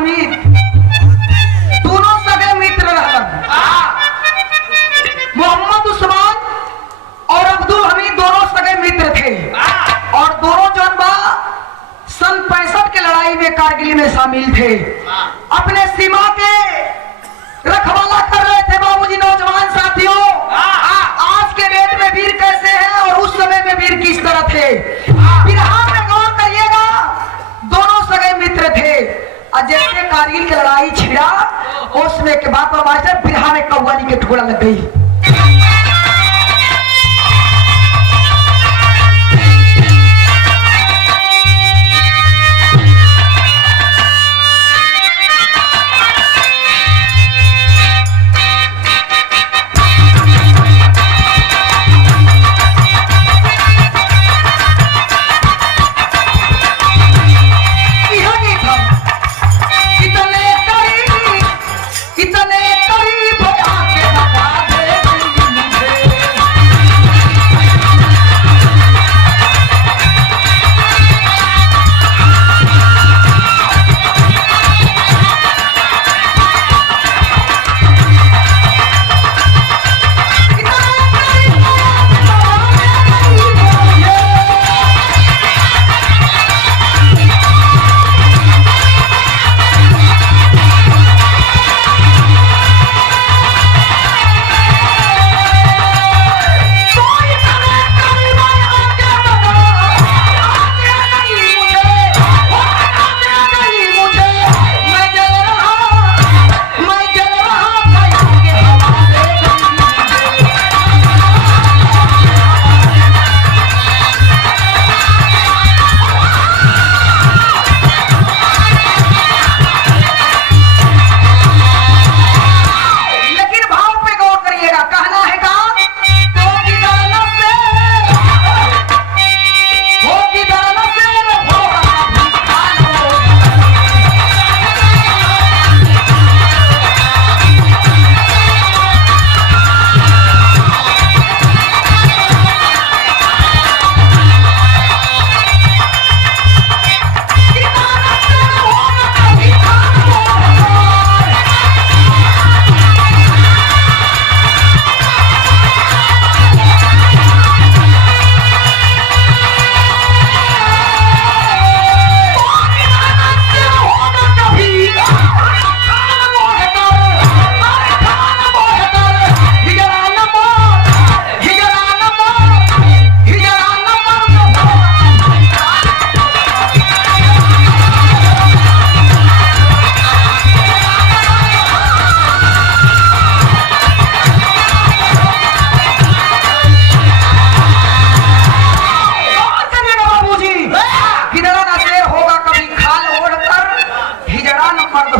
हमीद दोनों सगे मित्र रहलन। मोहम्मद उस्मान और अब्दुल हमीद दोनों सगे मित्र थे और दोनों जौन बा सन 65 के लड़ाई में कारगिल में शामिल थे। अपने सीमा के रखवाला कर रहे थे बाबूजी। नौजवान साथियों, आज के डेट में वीर कैसे हैं और उस समय में वीर किस तरह थे, बिरहा में गौर करिएगा। दोनों सगे मित्र थे और जैसे कारगिल की लड़ाई छिड़ा उसमें के बाद मास्टर बिरहा में कव्वाली के टुकड़ा लग गई।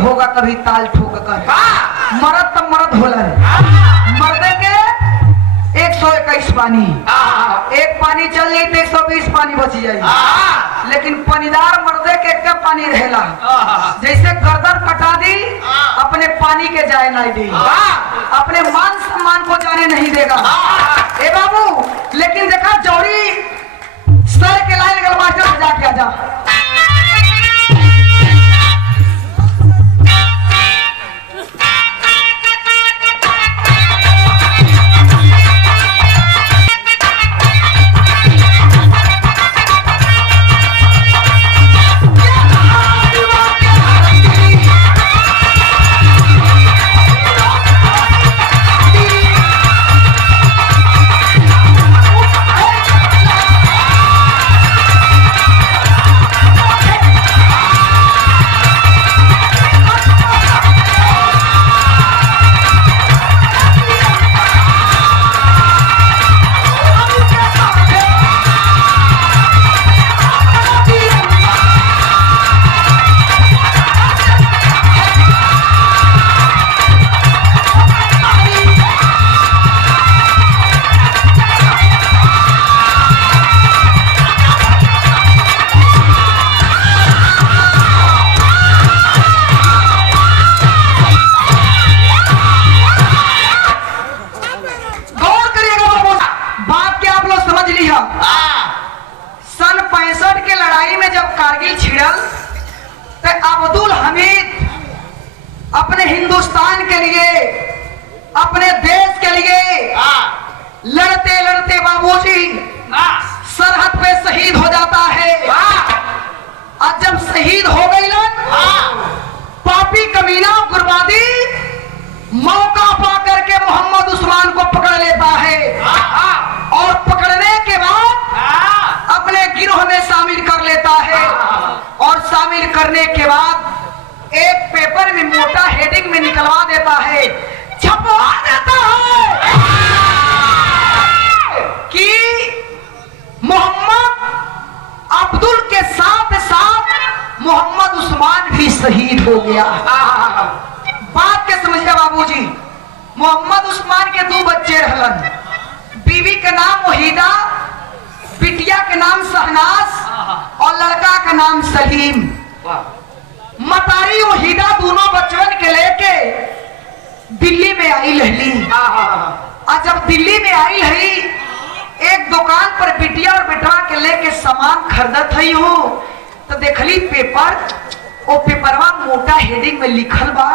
होगा कभी ताल ठोक कर। मरद तब मरद होला मर्दे के 121 पानी, एक पानी चल जाए तो 120 पानी बच जाए, लेकिन पानीदार मर्दे के एक पानी रहेला। जैसे गर्दन कटा दी अपने पानी के जाए नहीं दी, अपने मान सम्मान को जाने नहीं देगा। ए बाबू लेकिन देखा जौड़ी सर के लाइन गल मास्टर जाके आजा। अपने हिंदुस्तान के लिए, अपने देश के लिए लड़ते लड़ते बाबूजी सरहद पे शहीद हो जाता है। और जब शहीद हो गई पापी कमीना गुरबादी मौका पा करके मोहम्मद उस्मान को पकड़ लेता है और पकड़ने के बाद अपने गिरोह में शामिल कर लेता है। और शामिल करने के बाद एक पेपर में मोटा हेडिंग में निकलवा देता है, छपवा देता है कि मोहम्मद अब्दुल के साथ साथ मोहम्मद उस्मान भी शहीद हो गया। बात के समझिए बाबूजी, मोहम्मद उस्मान के 2 बच्चे रहलन, बीवी का नाम वहीदा, बिटिया के नाम शहनाज और लड़का का नाम सलीम। मतारी वहीदा दोनों बच्चन के लेके दिल्ली में आई लहली। और जब दिल्ली में आई लही, एक दुकान पर बिटिया और बेटवा के लेके सामान खरीदत हई हो तो देखली पेपर, वो पेपरवा मोटा हेडिंग में लिखल बा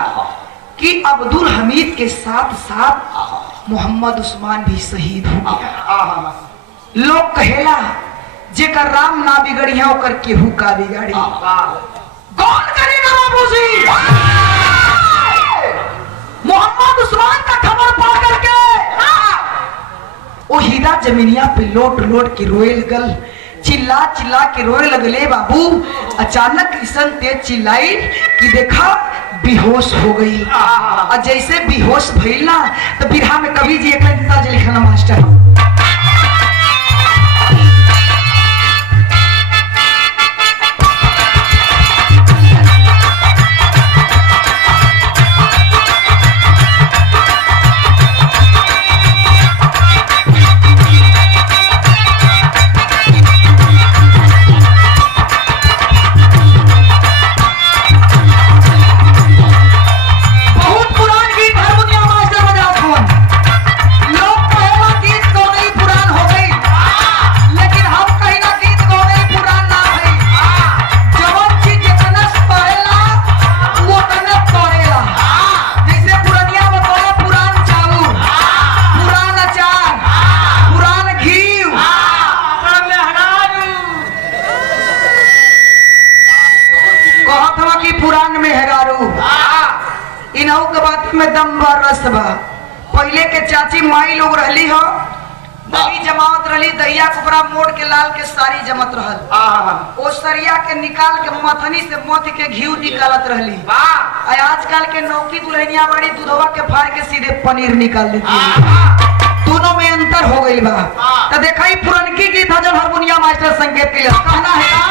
कि अब्दुल हमीद के साथ साथ मोहम्मद उस्मान भी शहीद हो गया। लोग कहेला जेकर राम ना बिगड़िया ओकर केहू का बिगाड़ी। कौन करेगा बाबूजी? मोहम्मद उस्मान का खबर पा करके वो हीरा जमीनिया पे लोट लोट के रोए लगल, चिल्ला चिल्ला के रोए लगले बाबू। अचानक किशन तेज चिल्लाई कि देखा बेहोश हो गई। और जैसे बेहोश भइल ना तो बिरहा में कवि जी एक लाइन लिखना मास्टर, में दम रस बा। पहले के चाची माई लोग रहली हो, दही जमावत रहली, दहिया कुपरा मोड़ के लाल के सारी जमत रहल, ओ सरिया के निकाल के मथनी से मथ के घी निकालत रहली। आजकल के नौकी दुल्हनिया बड़ी दूधवा के फाड़ के सीधे पनीर निकाल देती है। दोनों में अंतर हो गई बा। तो देखा पुरनकी गीत है जो हारमोनिया मास्टर संकेत के लिए कहना है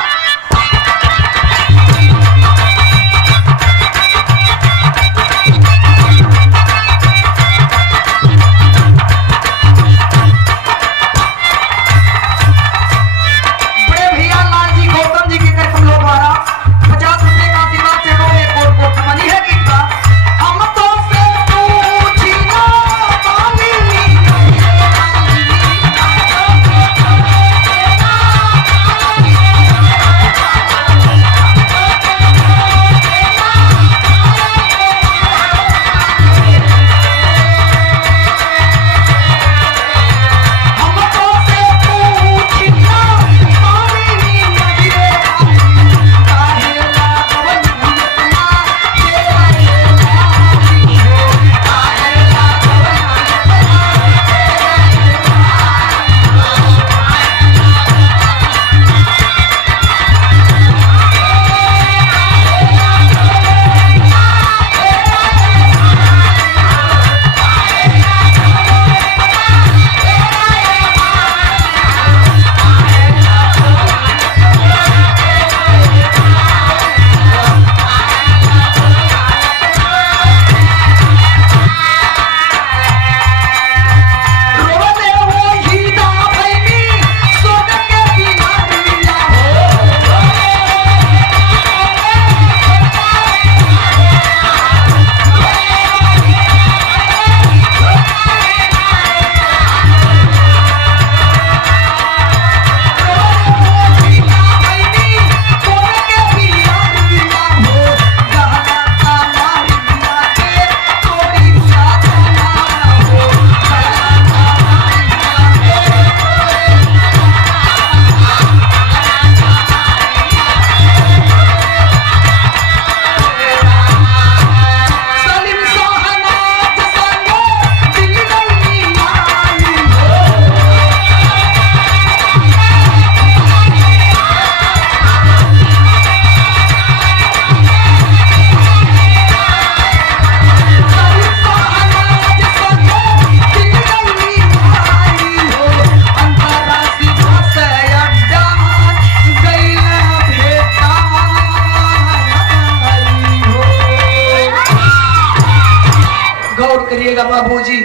बोलिएगा बाबूजी।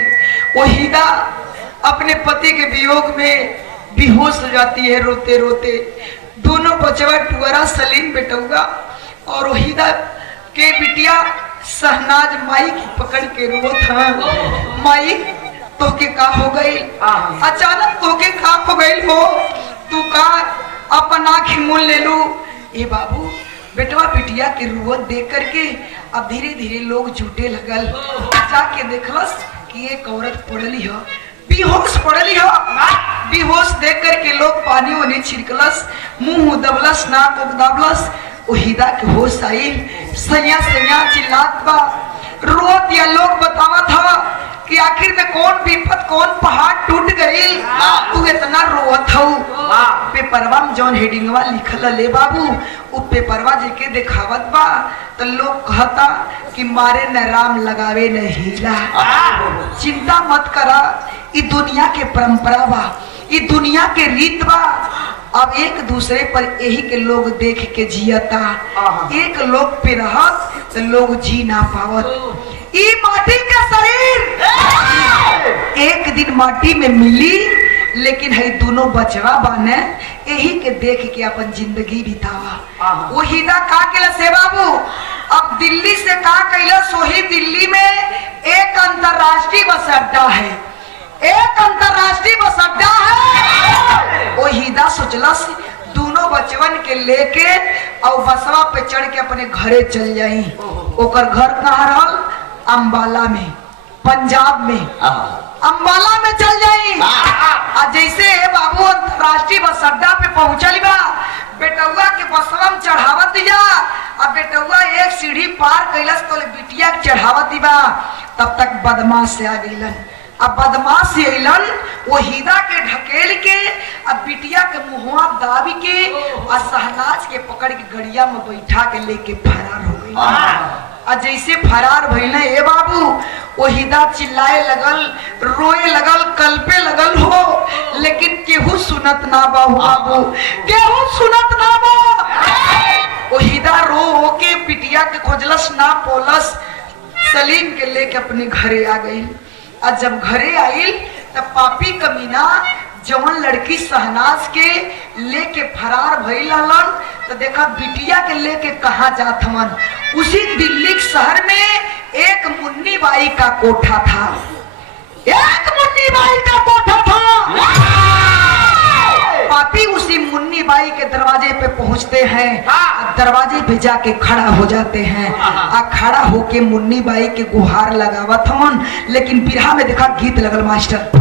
वहीदा अपने पति के वियोग में बेहोश हो जाती है रोते रोते। दोनों बचवा टुअरा सलीम बेटुआ और वहीदा के बिटिया शहनाज माई की पकड़ के रोत है। माई तो के का हो गई, अचानक तो के का हो गई हो, तू का अपन आँख मूल ले लू। ए बाबू बेटवा बिटिया के रुवत देख करके अब धीरे धीरे लोग जुटे लगल। जाके देखलस कि एक औरत पड़ली है, बेहोश पड़ली है। बेहोश देख करके लोग पानी वानी छिड़कलस, मुंह दबलस, नाक दबलस। वहीदा के होश आई, सैया सैया चिल्लात बा, रोत या लोग बतावा था कि आखिर में कौन विपत, कौन पहाड़ टूट गई, तू इतना रोवत हो। पेपरवा में जौन हेडिंगवा लिखल ले बाबू, उ पेपरवा जेके दिखावत बा तो लोग कहता कि मारे न राम लगावे न हीला। चिंता मत करा, ई दुनिया के परंपरा बा, ई दुनिया के रीत बा। अब एक दूसरे पर यही के लोग देख के जियता, एक लोग पे रहत तो लोग जी ना पावत। ई माटी का शरीर एक दिन माटी में मिली, लेकिन है दोनों बचवा बने यही के देख के अपन जिंदगी बितावा। वहीदा का केला से बाबू, अब दिल्ली से का कैला, सोही दिल्ली में एक अंतरराष्ट्रीय बस अड्डा है, एक अंतरराष्ट्रीय बस अड्डा है। वहीदा सोचलस दोनों बचवन के लेके और बसवा पे चढ़ के अपने घरे चल जाई। ओकर घर कहाँ रहल, अंबाला में, पंजाब में, अंबाला में चल जाई। जैसे बाबू अंतरराष्ट्रीय बस अड्डा पे पहुंचल बा, बेटुआ के बसवा में चढ़ावत दिया। अब बेटुआ एक सीढ़ी पार कैलस तो बिटिया के चढ़ावत दिबा, तब तक बदमाश से आ गईलन। अब बदमाश अलन वहीदा के ढकेल के अब बिटिया के मुहवा दाबी के और शहनाज के पकड़ के गड़िया में बैठा के लेके फरार हो गई। और जैसे फरार भइल ए बाबू, वहीदा चिल्लाए लगल, रोए लगल, कल्पे लगल हो, लेकिन केहू सुनत ना बा बाबू, केहू सुनत ना बा। वहीदा रो के बिटिया के खोजलस ना पोलस, सलीम के लेके अपने घरे आ गई। और जब घरे आई तब पापी कमीना जवन लड़की शहनाज के लेके फरार भइल हलन, तो देखा बिटिया के लेके कहाँ जात हवन। उसी दिल्ली शहर में एक मुन्नी बाई का कोठा था, एक मुन्नी बाई का कोठा था। पापी उसी मुन्नी बाई के दरवाजे पे पहुंचते हैं, दरवाजे पे जाके खड़ा हो जाते हैं। खड़ा होके मुन्नी बाई के गुहार लगावत हवन, लेकिन बिरहा में देखा गीत लगल मास्टर।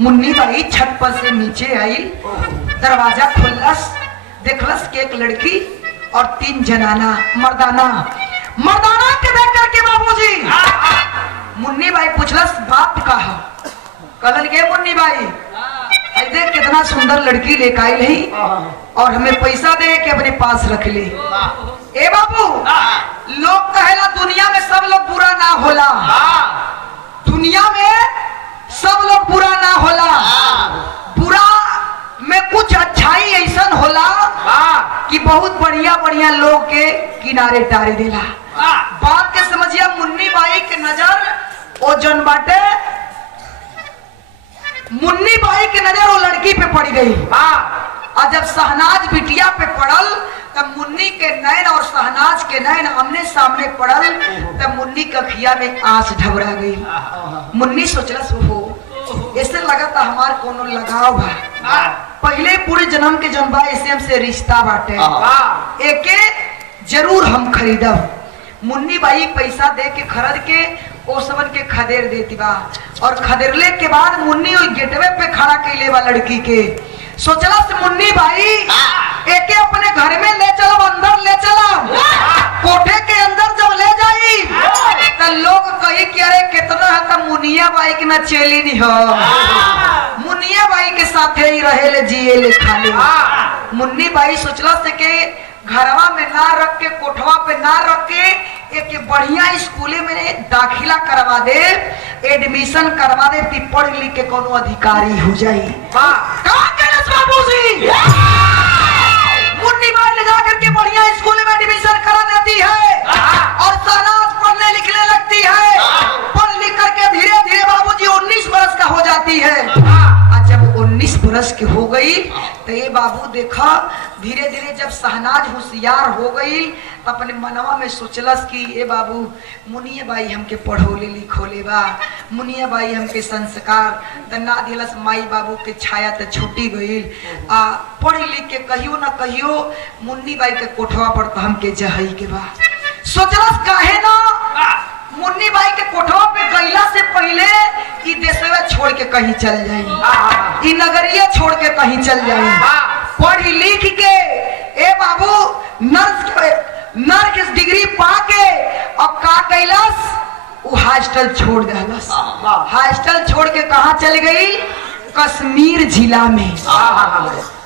मुन्नी बाई छत पर से नीचे आई, दरवाजा खुलस, देखलस कि एक लड़की और 3 जनाना मर्दाना के देख करके बाबूजी मुन्नी बाई पूछलस बाप कहा, कहलन के मुन्नी बाई देख कितना सुंदर लड़की लेकर आई रही और हमें पैसा दे के अपने पास रख ले। ए बाबू, लोग कहेला दुनिया में सब लोग बुरा ना होला, दुनिया में सब लोग बुरा ना होला, बुरा में कुछ अच्छाई ऐसा होला कि बहुत बढ़िया बढ़िया लोग के किनारे टारे देला। बात के समझिया मुन्नी बाई के नजर ओ जन बाटे, मुन्नी बाई की नजर वो लड़की पे पड़ गई और जब शहनाज बिटिया पे पड़ल तब मुन्नी के नैन और शहनाज के नैन आमने सामने पड़ल, तब मुन्नी के अखिया में आंस ढबरा गई। मुन्नी सोचलस हो ऐसे लगा था हमार कोनो लगाव बा, पहले पूरे जन्म के जन्म बा ऐसे हमसे रिश्ता बाटे, एके जरूर हम खरीदब। मुन्नी बाई पैसा दे के खरीद के ओ सबन के खदेर देती बा और खदेरले के बाद मुन्नी ओई गेटवे पे खड़ा कैले बा लड़की के। सोचला से मुन्नी भाई एके अपने घर में ले चलो, अंदर ले चलो, कोठे के अंदर जब ले जाई तो लोग कही कि अरे कितना है तो मुनिया बाई के ना चेली नहीं हो, मुनिया बाई के साथे ही रहे ले जिए ले खाले। मुन्नी बाई सोचला से के घरवा में ना रख के कोठवा पे ना रख के एक बढ़िया स्कूले में दाखिला करवा दे, एडमिशन करवा दे, पढ़ लिख के कोनो अधिकारी हो जाई। मुन्नी बाई ले जाकर के बढ़िया स्कूल में एडमिशन करा देती है और शहनाज पढ़ने लिखने लगती है। पढ़ लिख करके धीरे धीरे बाबूजी 19 बरस का हो जाती है। जब 19 बरस की हो गई तो ये बाबू देखा धीरे धीरे जब शहनाज होशियार हो गई तो अपने मनवा में सोचलस कि ए बाबू मुनिया बाई हमके पढ़ोले लिखोले बा, मुनिया बाई हमके संस्कार त ना दिलस, माई बाबू के छाया तो छूटी गई। पढ़ लिख के कहियो ना कहियो मुन्नी बाई के कोठवा पर तो हमके जहई के बा। सोचलस काहे ना मुन्नी बाई के कोठवा पे गईला से पहले ई देशवा छोड़ के कहीं चल जाई, ई नगरिया छोड़ के कहीं चल जाई। पढ़ लिख के ए बाबू नर्स डिग्री पाके अब का कैलस वो हॉस्टल छोड़ देलस। हॉस्टल छोड़ के कहाँ चल गई? कश्मीर जिला में।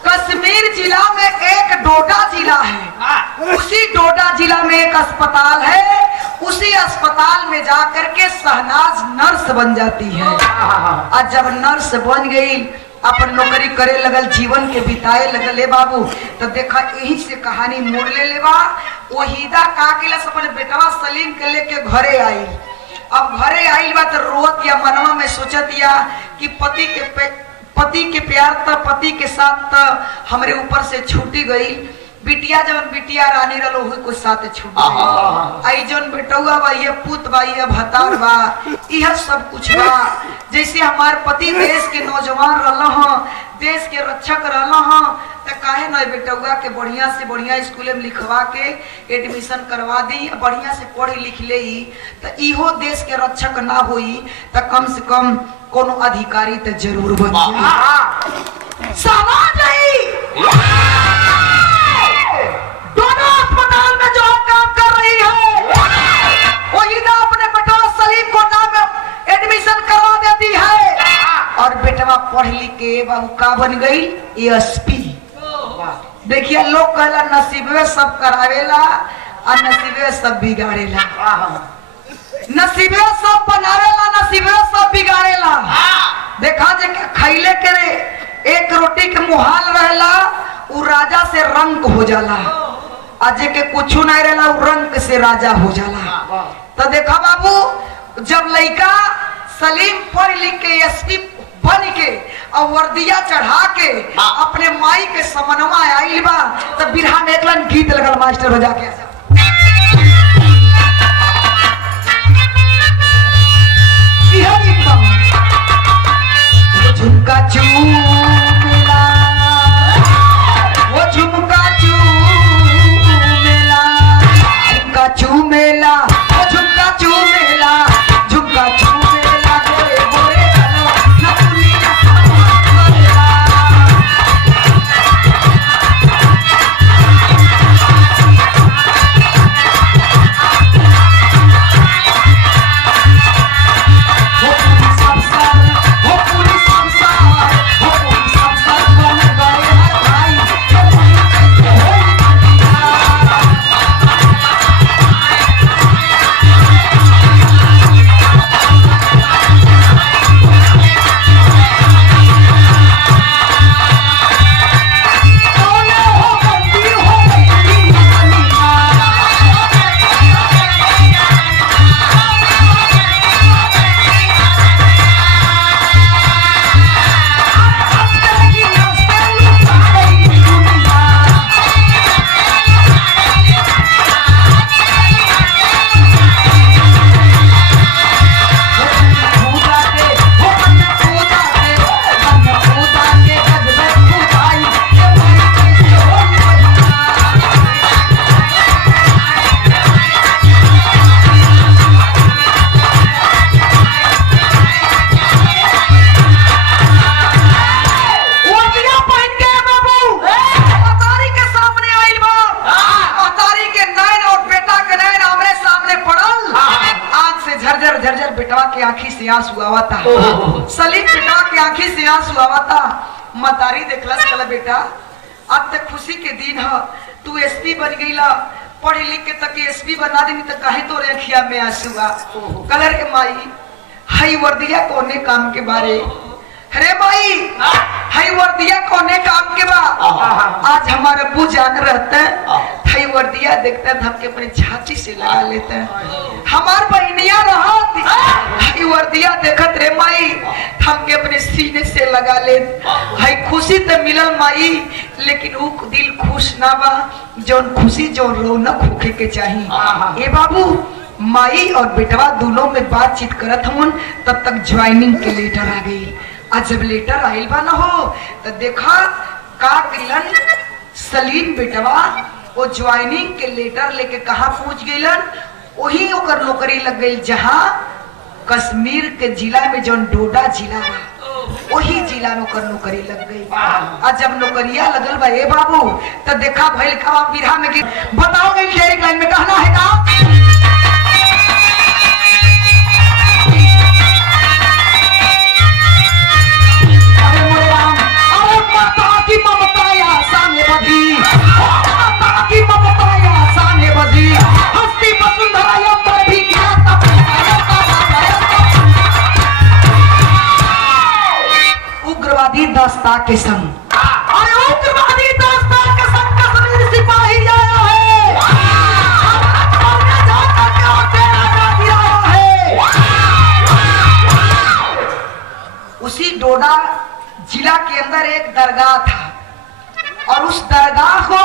कश्मीर जिला में एक डोडा जिला है, उसी डोडा जिला में एक अस्पताल है, उसी अस्पताल में जाकर के शहनाज नर्स बन जाती है। और जब नर्स बन गई अपन नौकरी करे लगल, जीवन के बिताए लगल ले बाबू, तो देखा यही से कहानी मोड़ ले बा। वहीदा का केलस अपने बेटवा सलीम के लेके घरे आई। अब घरे आई बा तो रोत या मनवा में सोचत या कि पति के प्यार त पति के साथ त हमरे ऊपर से छूटी गई, बिटिया जब बिटिया रानी रलो हुई को साथ छूट गई। आई जन बेटौआ बा ये पुत बा ये भतार बा, यह सब कुछ बा। जैसे हमार पति देश के नौजवान रहल, देश के रक्षक रहल, तो काहे न बेटौआ के बढ़िया से बढ़िया स्कूल में लिखवा के एडमिशन करवा दी, बढ़िया से पढ़ लिख ले, तो इहो देश के रक्षक ना होई तो कम से कम कोनो अधिकारी तो जरूर बन जाई। समाज दोनों अस्पताल में जो काम कर रही है वही ना अपने बेटा सलीम को नाम एडमिशन करवा देती है और बेटवा पढ़ लिख के बाबू का बन गई एसपी। देखिए लोग कहला नसीबे सब करावेला और नसीबे सब बिगाड़ेला, नसीबे सब बनावेला नसीबे सब बिगाड़ेला। देखा जे खैले के एक रोटी के मुहाल रहेला उ राजा से रंक हो जाला, अजे के कुछ नहीं रहला उ रंक से राजा हो जाला। तो देखा बाबू जब लड़का सलीम पढ़ लिख के एसपी बन के और वर्दिया चढ़ा के अपने माई के समनवा आइल बा तो बिरहा में एकलन गीत लगल मास्टर हो जाके वो झुमका चूमेला, वो झुमका चूमेला, झुमका चूमेला, वो झुमका चूमेला, झुमका चूमेला, गोरे गोरे नपुनी से आंसू आवता। सलीम बेटा की आंखी से आंसू आवता। मतारी देखलस कल बेटा अब तक खुशी के दिन है, तू एसपी बन गईला, पढ़ लिख के तक एसपी बना दी तो कहे तो रेखिया में आंसू आ। कलर के माई हई वर्दिया कोने काम के बारे, अरे भाई हई वर्दिया कोने काम के बा। आज हमारे अब्बू जान रहते हैं, हई वर्दिया देखते हैं हम के अपने छाती से लगा लेते हैं। हमार बहनिया रहत हई वर्दिया देखत रे माई हम के अपने सीने से लगा ले। हई खुशी तो मिलल माई, लेकिन वो दिल खुश ना बा जौन खुशी जो रौनक होके के चाहिए। ए बाबू माई और बेटवा दोनों में बातचीत करत हमन, तब तक ज्वाइनिंग के लेटर आ गई। आज जब लेटर आइल बा ना हो तो देखा का किलन सलीम बेटवा वो ज्वाइनिंग के लेटर लेके कहाँ पहुंच गईलन, वही ओकर नौकरी लग गई जहाँ कश्मीर के जिला में जो डोडा जिला बा वही जिला में ओकर नौकरी लग गई। आज जब नौकरिया लगल बा ए बाबू तो देखा भइल का बिरहा में बताओ गई डायरेक्ट लाइन में कहना है का उग्रवादी दस्ता के संग, अरे उग्रवादी दस्ता के संग कश्मीर सिपाही आया है, उसी डोडा जिला के अंदर एक दरगाह था और उस दरगाह को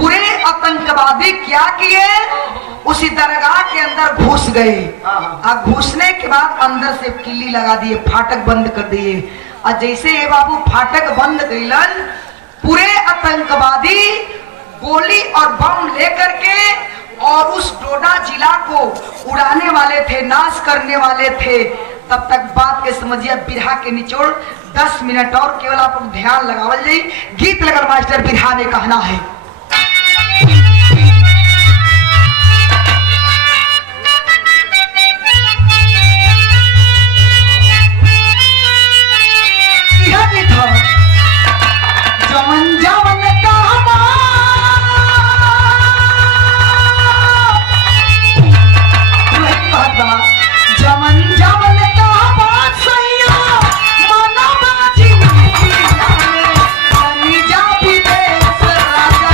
पूरे आतंकवादी क्या किए, उसी दरगाह के अंदर घुस गए और घुसने के बाद अंदर से किल्ली लगा दिए, फाटक बंद कर दिए। और जैसे ये बाबू फाटक बंद गईलन, पूरे आतंकवादी गोली और बम लेकर के और उस डोडा जिला को उड़ाने वाले थे, नाश करने वाले थे। तब तक बात के समझिए बिरहा के निचोड़ 10 मिनट और केवल आप ध्यान लगावल जाई। गीत लगल मास्टर बिरहा में कहना है जमन जमन का जमन जमन का बात सैया माना बाजी जा विदेश राजा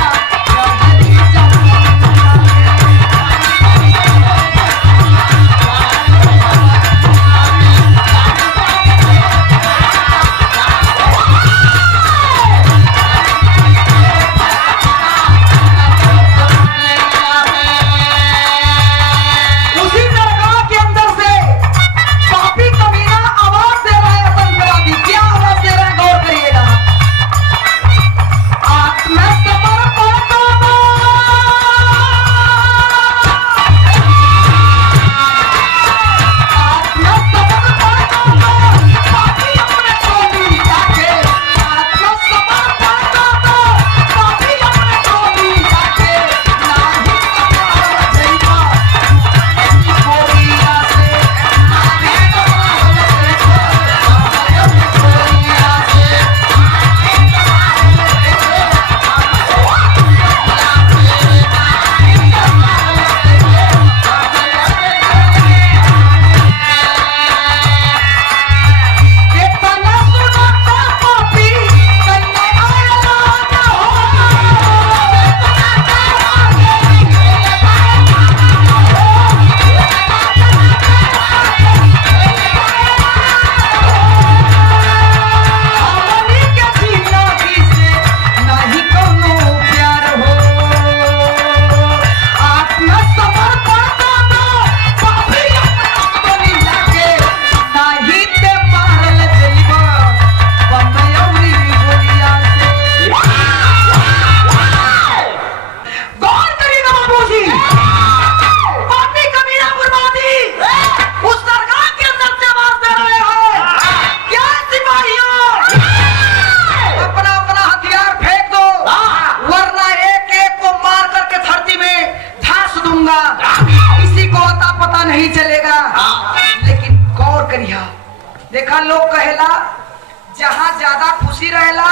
खुशी रहेला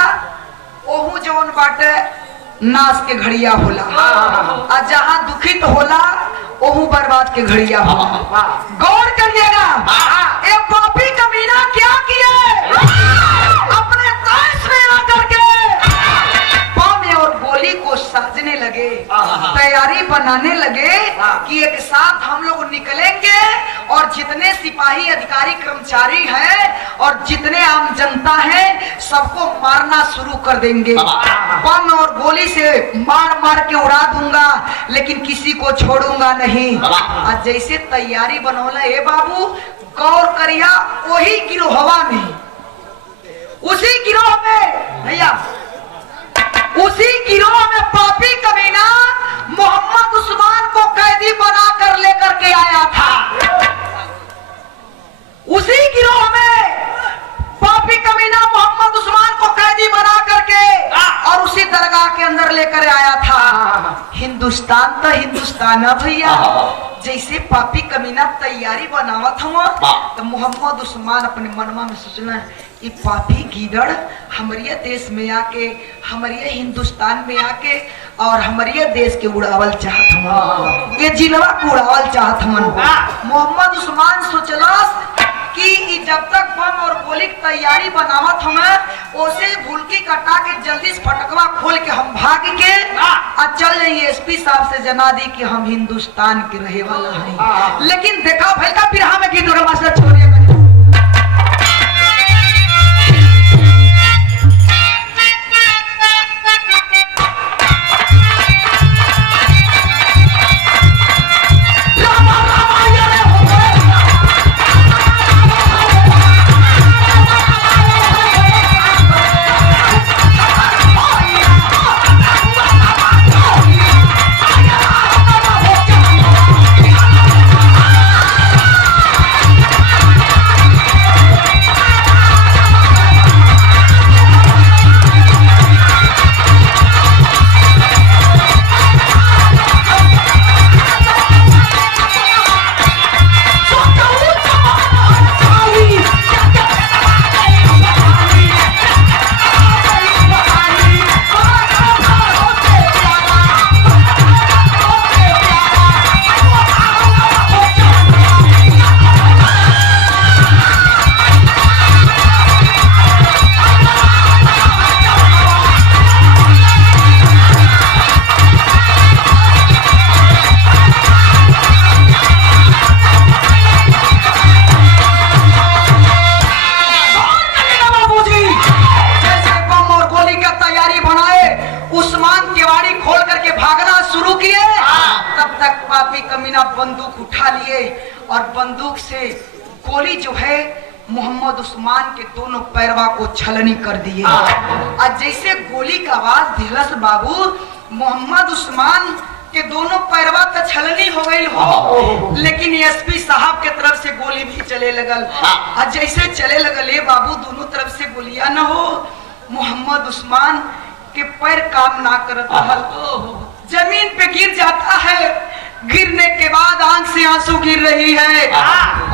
ओहू जौन बाटे नाश के घड़िया होला और जहाँ दुखित होला ओहू बर्बाद के घड़िया होला। गौर करिएगा ये पापी कमीना क्या किए अपने देश में आकर के बम और गोली को साजने लगे, तैयारी बनाने लगे कि एक साथ हम लोग निकलेंगे और जितने सिपाही अधिकारी कर्मचारी हैं और जितने आम जनता है सबको मारना शुरू कर देंगे। बम और गोली से मार मार के उड़ा दूंगा लेकिन किसी को छोड़ूंगा नहीं। आज जैसे तैयारी बनौला है बाबू, गौर करिया वही गिरोहवा में, उसी गिरोह में भैया, उसी गिरोह में पापी कमीना मोहम्मद उस्मान को कैदी बनाकर लेकर के आया था। उसी गिरोह में पापी कमीना मोहम्मद उस्मान को कैदी बना करके और उसी दरगाह के अंदर लेकर आया था। हिंदुस्तान तो हिंदुस्तान है भैया। जैसे पापी कमीना तैयारी बनावत हुआ तो मोहम्मद उस्मान अपने मनवा में सोचना ये पापी गीदड़ हमारे देश में आके, हमारे हिंदुस्तान में आके और हमारे देश के उड़ावल चाहत हूँ, ये जिलवा को उड़ावल चाहत हूँ। मोहम्मद उस्मान सोचलस कि जब तक बम और गोली की तैयारी बनावत हमें उसे भूलकी कटा के जल्दी से फटकवा खोल के हम भाग के और चल जाइए एसपी साहब से जना दी कि हम हिंदुस्तान के रहे वाला हैं। लेकिन देखा भाई का फिर हमें गीत मास्टर छोड़िए बंदूक उठा लिए और बंदूक से गोली जो है मोहम्मद उस्मान के दोनों पैरवा को छलनी कर दिए। और जैसे गोली का आवाज दिलस बाबू, मोहम्मद उस्मान के दोनों पैरवा तो छलनी हो गई हो, लेकिन एसपी साहब के तरफ से गोली भी चले लगल। और जैसे चले लगल ये बाबू दोनों तरफ से गोलियां न हो, मोहम्मद उस्मान के पैर काम ना करत रहल, जमीन पे गिर जाता है। गिरने के बाद आंख से आंसू गिर रही है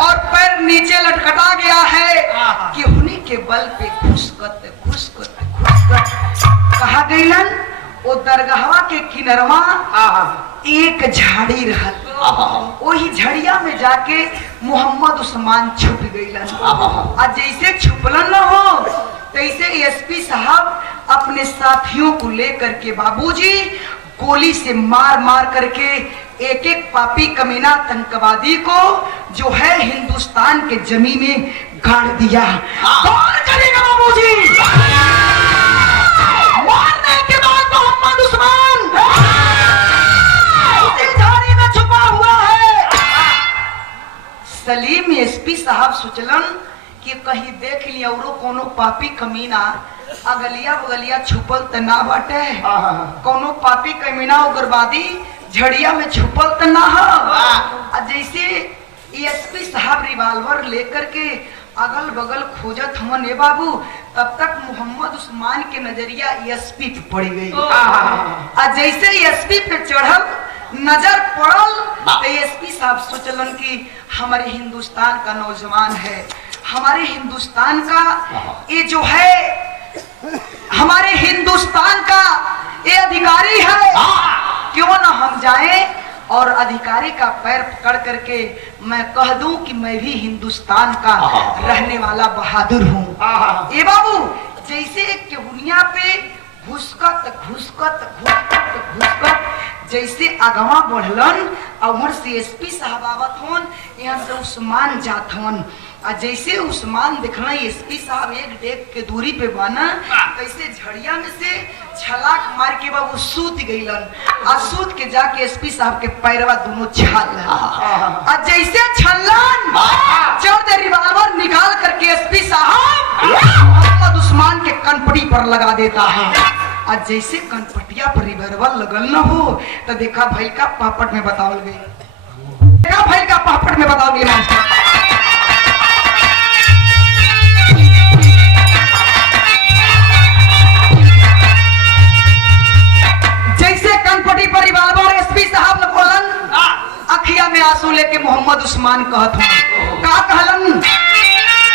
और पैर नीचे लटखटा गया है कि उन्हीं के बल पे घुसकत कहा गईलन। वो दरगाहवा के किनरवा एक झाड़ी रहल, वही झड़िया में जाके मोहम्मद उस्मान छुप गईलन। और जैसे छुपलन न हो तैसे एसपी साहब अपने साथियों को लेकर के बाबूजी गोली से मार मार करके एक एक पापी कमीना आतंकवादी को जो है हिंदुस्तान के जमीन में गाड़ दिया। कौन करेगा बाबूजी? मारने के बाद मोहम्मद उस्मान उसी झाड़ी में छुपा हुआ है। सलीम एसपी साहब सोचलन कि कहीं देख लिया और कोनो पापी कमीना अगलिया बगलिया छुपल त ना बाटे, कोनो पापी कमीना उग्रवादी झड़िया में छुपल त ना है। जैसे एसपी साहब रिवाल्वर लेकर के अगल बगल खोजत हमन ए बाबू, तब तक मोहम्मद उस्मान के नजरिया एसपी पे पड़ गई। जैसे एसपी पे चढ़ल नजर पड़ल तो एसपी साहब सोचलन कि हमारे हिंदुस्तान का नौजवान है, हमारे हिंदुस्तान का ये जो है हमारे हिंदुस्तान का ये अधिकारी है, क्यों ना हम जाएं और अधिकारी का पैर पकड़ करके मैं कह दूं कि मैं भी हिंदुस्तान का रहने वाला बहादुर हूँ। ए बाबू, जैसे केहुनिया पे घुसकत घुसकत घुसकत घुसकत जैसे अगवा बढ़लन और से एसपी साहब आवत हन, यहाँ से उस्मान जात हन, और जैसे उस्मान देखना एसपी साहब एक डेग के दूरी पे बाना, कैसे झड़िया में से छलाक मार के बाबू सूत गईलन, और सूत के जाके एसपी साहब के पैरवा दोनों छाल, और जैसे छलन चौदह रिवाल्वर निकाल करके एसपी साहब मोहम्मद उस्मान के कनपटी पर लगा देता है। आज जैसे कनपटिया पर रिवाल्वर लगल न हो तो देखा भाई का पापड़ में बतावल गई, देखा भाई का पापड़ में बतावल गई मास्टर। जैसे कनपटी पर रिवाल्वर एसपी साहब ने बोलन, अखिया में आंसू लेके मोहम्मद उस्मान कहत हूं, का कहलन,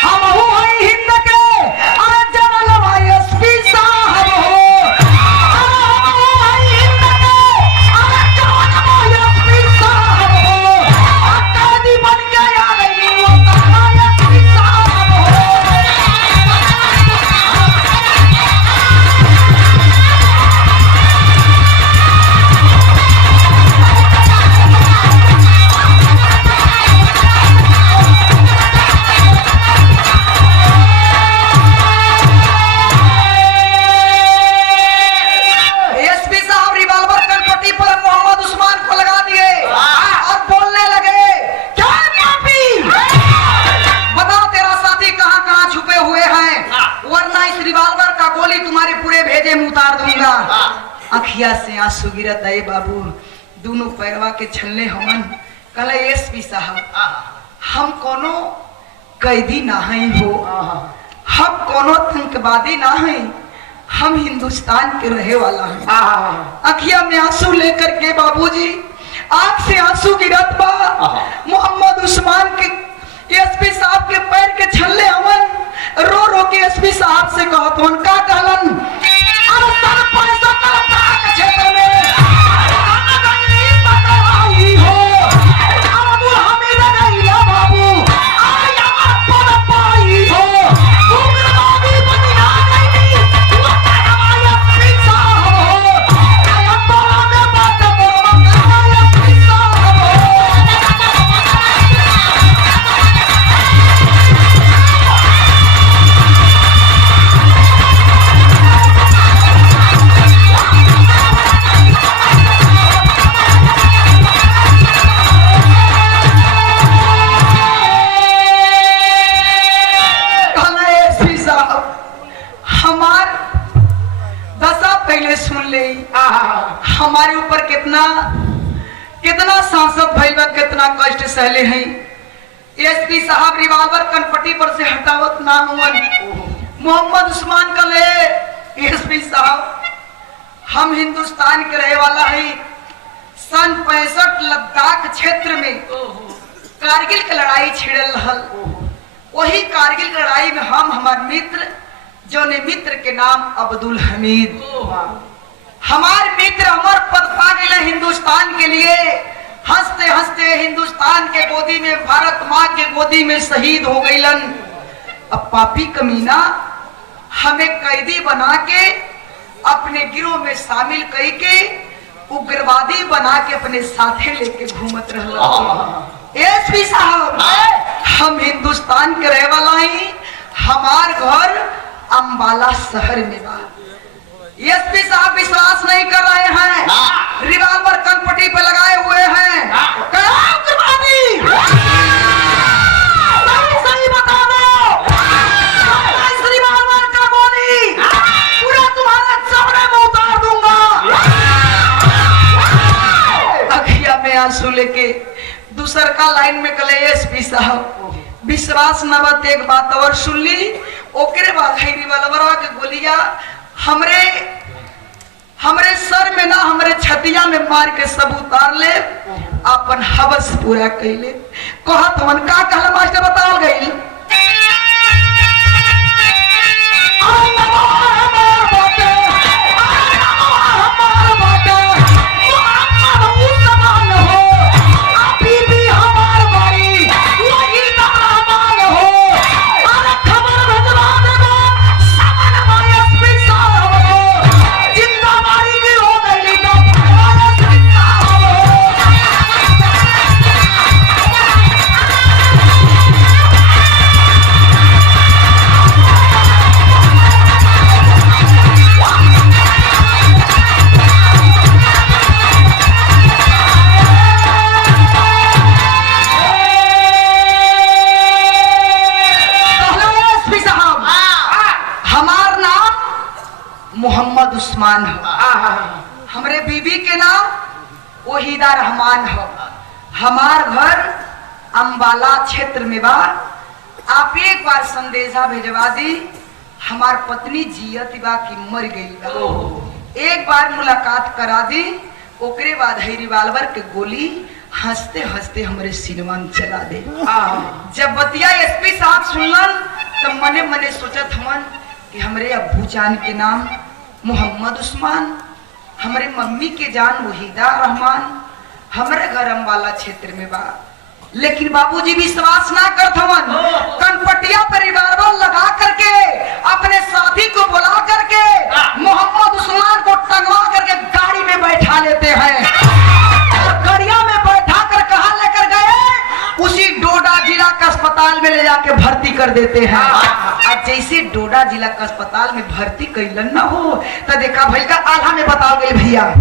हम हई हिंद के अरे जवान भाई एसपी साहब हो, अखिया से आंसू गिरत है बाबू, दोनों पैरवा के छलने हमन। कल एसपी साहब, हम कोनो कैदी ना हैं हो, हम कोनो आतंकवादी ना हैं, हम हिंदुस्तान के रहे वाला हैं। अखिया में आंसू लेकर के बाबूजी आंख से आंसू गिरत बा, मोहम्मद उस्मान के एसपी साहब के पैर के छल्ले हमन रो रो के एसपी साहब से कहत हन, का कहलन, क्षेत्र में हो बाबू हमारे ऊपर कितना कितना सांसद भइल बा, कितना कष्ट सहले हैं। एसपी साहब रिवाल्वर कनपटी पर से हटावत ना हुवन, मोहम्मद उस्मान का ले एसपी साहब, हम हिंदुस्तान के रहे वाला हैं। सन 65 लद्दाख क्षेत्र में कारगिल की लड़ाई छिड़ल रहल, वही कारगिल की लड़ाई में हम हमारे मित्र जो ने मित्र के नाम अब्दुल हमीद, हमारे मित्र अमर पद पा गए हिंदुस्तान के लिए। हंसते हंसते हिंदुस्तान के गोदी में, भारत माँ के गोदी में शहीद हो गईलन। अब पापी कमीना हमें कैदी बना के अपने गिरोह में शामिल करके उग्रवादी बना के अपने साथे लेके घूमत रहला। एसपी साहब, हम हिंदुस्तान के रहे वाला ही, हमार घर अंबाला शहर में बा। एसपी साहब विश्वास नहीं कर रहे हैं, रिवाल्वर कनपटी पे लगाए हुए हैं। सही बता दो, इस रिवाल्वर का गोली पूरा तुम्हारे चमड़े में उतार दूंगा। अखिया में आंसू लेके दूसर का लाइन में कले एसपी साहब, विश्वास न बत एक बात और सुन ली, ओकरे बाद रिवाल्वर के गोलियां हमरे सर में ना हमरे छतिया में मार के सब उतार ले, अपन हवस पूरा कैले। कहत हमन का कहला मास्टर बताओ गई, हमरे बीबी के नाम वहीदा रहमान हो। हमार घर अम्बाला क्षेत्र में बा। आप एक बार संदेशा भेजवा दी। हमार पत्नी जियत बा कि मर गई बा। एक बार मुलाकात करा दी। ओकरे बाद है रिवाल्वर के गोली हंसते हंसते हमारे सिनेमा में चला दे। जब बतिया एसपी साहब सुनलन तो मने मने सोचत हमन कि हमरे अब्बू जान के नाम मोहम्मद उस्मान, हमारे मम्मी के जान वहीदा रहमान, हमारे घर अम्बाला क्षेत्र में बा। लेकिन बाबूजी विश्वास ना करत हवन। कनपटिया पर रिवाल्वर लगा करके अपने साथी को बुला करके मोहम्मद उस्मान को टंगवा करके गाड़ी में बैठा लेते हैं और गाड़िया में बैठा कर कहाँ लेकर गए? उसी डोडा जिला का अस्पताल में ले जाके भर्ती कर देते हैं। अब जैसे डोडा जिला का अस्पताल में भर्ती कैलन ना हो तो देखा भाई का आल्हा में बताओ गए भैया।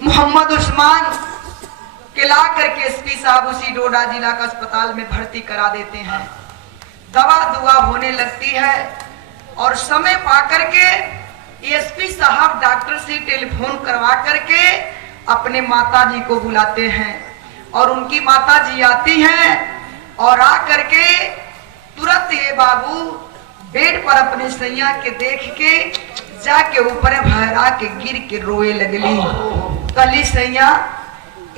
मोहम्मद उस्मान के ला करके एसपी साहब उसी डोडा जिला का अस्पताल में भर्ती करा देते हैं। दवा दुआ होने लगती है और समय पा करके एसपी साहब डॉक्टर से टेलीफोन करवा करके अपने माताजी को बुलाते हैं और उनकी माताजी आती हैं और आ करके तुरंत ये बाबू बेड पर अपने सैया के देख के जाके ऊपर भरा के गिर के रोए लगली। कली सैया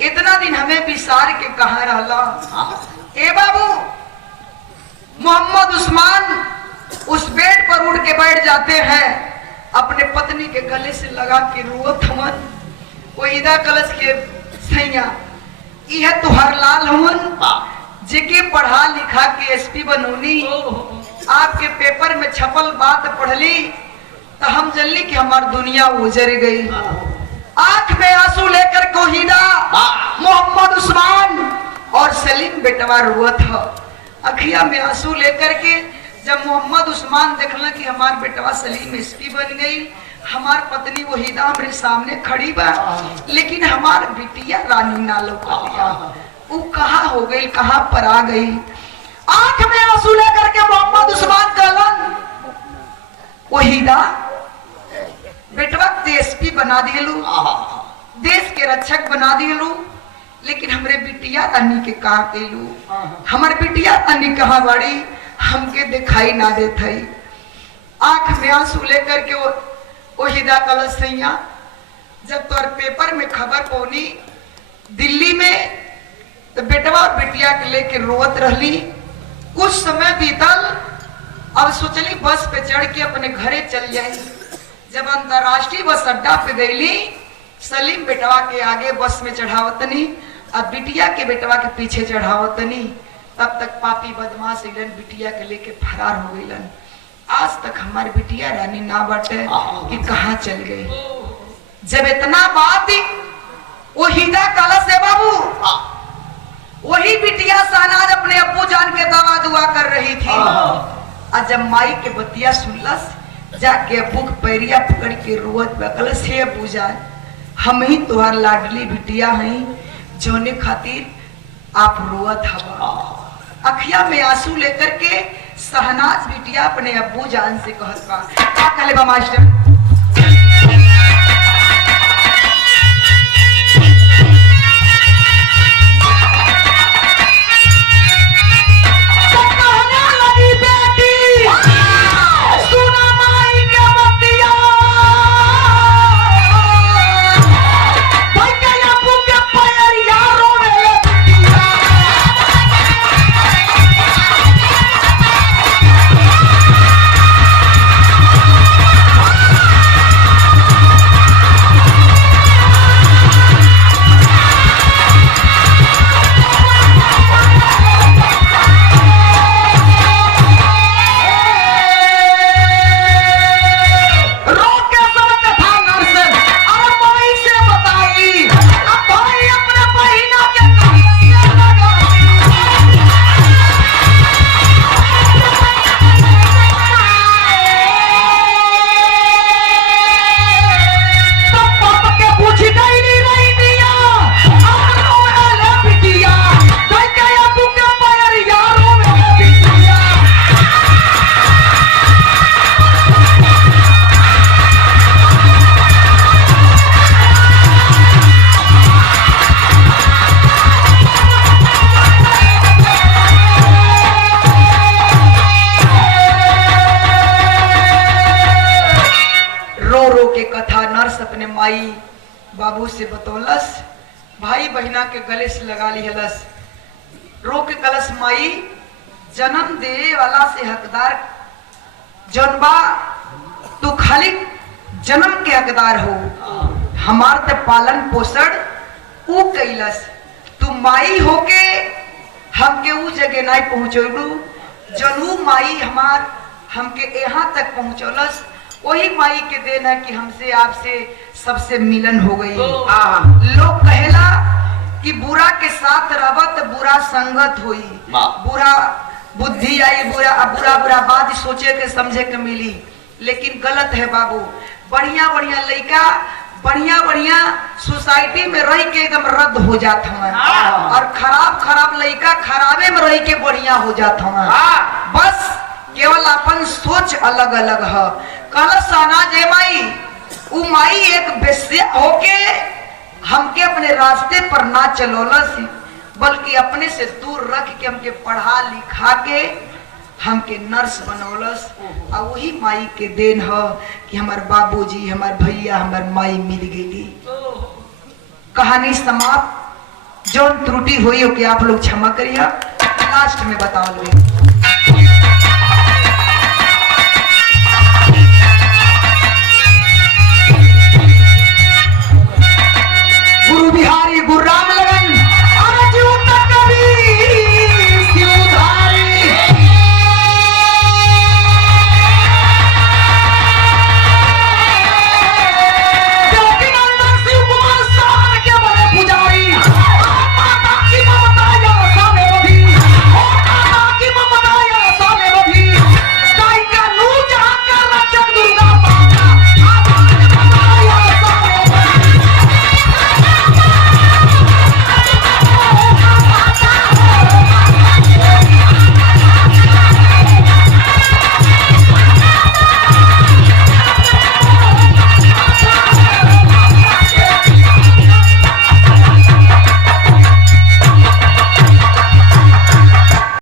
इतना दिन हमें विसार के कहा रहला। ए बाबू मोहम्मद उस्मान उस बेड पर उड़ के बैठ जाते हैं, अपने पत्नी के गले से लगा के रोत हमन। वो ईदा कलश के सैया यह तुहर लाल हमन जेके पढ़ा लिखा के एसपी बनौनी, आपके पेपर में छपल बात पढ़ली तो हम जल्दी कि हमार दुनिया उजर गई। आंख में आंसू लेकर कोहिदा मोहम्मद उस्मान और सलीम बेटवा रोत हो। अखिया में आंसू लेकर के जब मोहम्मद उस्मान देखला कि हमार बेटवा सलीम एसपी बन गई, हमार पत्नी वहीदा हमरे सामने खड़ी बा, लेकिन हमार बिटिया रानी ना लौकतिया। वो कहाँ हो गई, कहाँ पर आ गई। आंख में आंसू लेकर के मोहम्मद उस्मान कहलन, वहीदा बेटवा एसपी बना दिलू, देश के रक्षक बना दिलू, लेकिन हमरे बिटिया रानी के कहा केलू, हमार बिटिया रानी कहा बड़ी हमके दिखाई ना देत है। आंख में आंसू लेकर के वहीदा कलश सैया, जब तोर पेपर में खबर पौनी दिल्ली में, तो बेटवा और बिटिया के लेके रोवत रहली। कुछ समय बीतल, अब सोचली बस पे चढ़ के अपने घरे चल जाए। जब अंतरराष्ट्रीय बस अड्डा पे गईली, सलीम बेटवा के आगे बस में चढ़ावतनी और बिटिया के बेटवा के पीछे चढ़ावतनी। तब तक पापी बदमाश इलन बिटिया के लेके फरार हो गईलन। आज तक हमारी बिटिया रानी ना बाटे कि कहाँ चल गई। जब इतना बात वहीदा कलश है बाबू, वही बिटिया शहनाज अपने अब्बू जान के दवा दुआ कर रही थी। और जब माई के बतिया सुनलस, जाके अब्बू के पैरिया पकड़ के रोवत कलश है, अब्बू जान हम ही तुहार लाडली बिटिया हैं, जोने खातिर आप रोवत हवा। अखिया में आंसू लेकर के शहनाज बिटिया अपने अब्बू जान से कहत बा, क्या कहले बा मास्टर? अपने माई बाबू से बतौलस, भाई बहना के गले से लगा लिहलस। रो के कलश माई, जन्म दे वाला से हकदार जनबा, तू खाली जन्म के हकदार हो, हमार ते पालन पोषण ऊ कैलस। तू माई होके हमके ऊ जगह नहीं पहुंचोलू, जनू माई हमार हमके यहाँ तक पहुंचौलस। वही माई के देन है कि हमसे आपसे सबसे मिलन हो गई। लोग कहेला कि बुरा के साथ रहबा तो बुरा संगत हुई, बुरा बुद्धि आई, बुरा बात सोचे के समझे के मिली, लेकिन गलत है बाबू। बढ़िया बढ़िया लड़का बढ़िया सोसाइटी में रह के एकदम रद्द हो जाता है, और खराब लड़का खराबे में रह के बढ़िया हो जाता है। बस केवल अपन सोच अलग अलग है। कलश शहनाज माई, उ माई एक बेस्या होके हमके अपने रास्ते पर ना चलोलस, बल्कि अपने से दूर रख के हमके पढ़ा लिखा के हमके नर्स बनौलस। और वही माई के देन है कि हमार बाबूजी, हमार भैया, हमार माई मिल गई। कहानी समाप्त। जो त्रुटि हुई हो कि आप लोग क्षमा करिए। लास्ट में बताओ।